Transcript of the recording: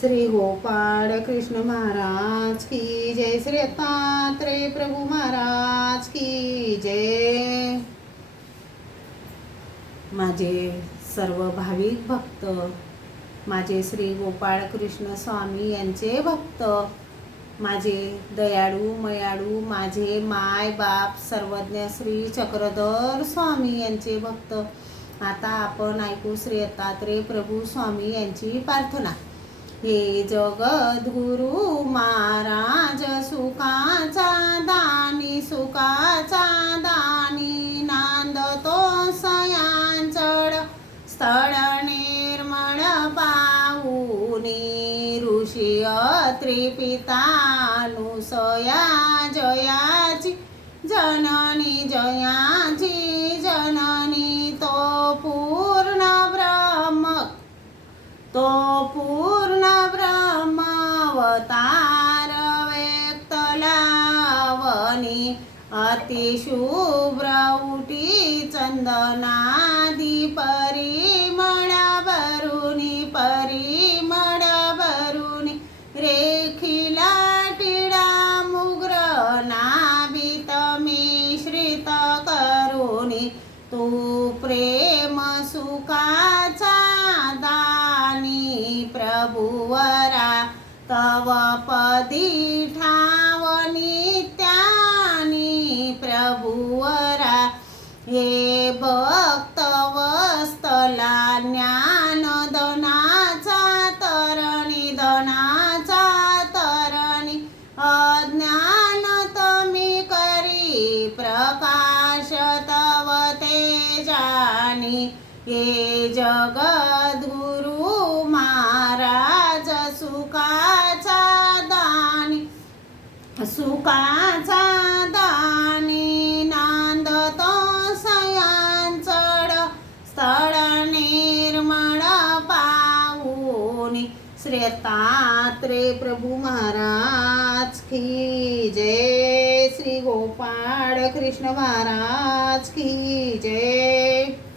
श्री गोपाळ कृष्ण महाराज की जय। श्री दत्तात्रेय प्रभु महाराज की जय। माझे सर्व भाविक भक्त, माझे श्री गोपाळ कृष्ण स्वामी यांचे भक्त, माझे दयाळू मयाळू, माझे माय बाप सर्वज्ञ श्री चक्रधर स्वामी यांचे भक्त। आता आपण ऐकू श्री दत्तात्रेय प्रभु स्वामी यांची प्रार्थना। हे जगद्गुरु महाराज सुखाचा दानी, सुखाचा दानी, नांदतो सयांचड स्थळ निर्मळ पाहुनी, ऋषी त्रिपिता अनुसया जयाची जननी, जयाची जननी, तो पूर्ण ब्रह्म, तो पूर्ण ब्रह्म अवतार व्यक्तलावनी, अतिशुभ्र उटी चंदनादी परिमळ भरुनी, परिमळ भरुनी, रेखिला टिळा मुग्र नाभित मिश्रित करुनी, तू प्रेम सुखाचा दानी, प्रभुवरा तव पदी ठाव नित्यानी, प्रभुवरा हे भक्त वस्तला ज्ञानदनाचा तरणी, दनाचा तरणी, अज्ञान तमी करी प्रकाश तव तेजानी, हे जगद्गुरु महाराज सुखाचा दानी, सुखाचा दानी, नांदतो सयांचड स्थळ निर्मळ पाहुनी, श्री दत्तात्रेय प्रभु महाराज की जय। श्री गोपाळ कृष्ण महाराज की जय।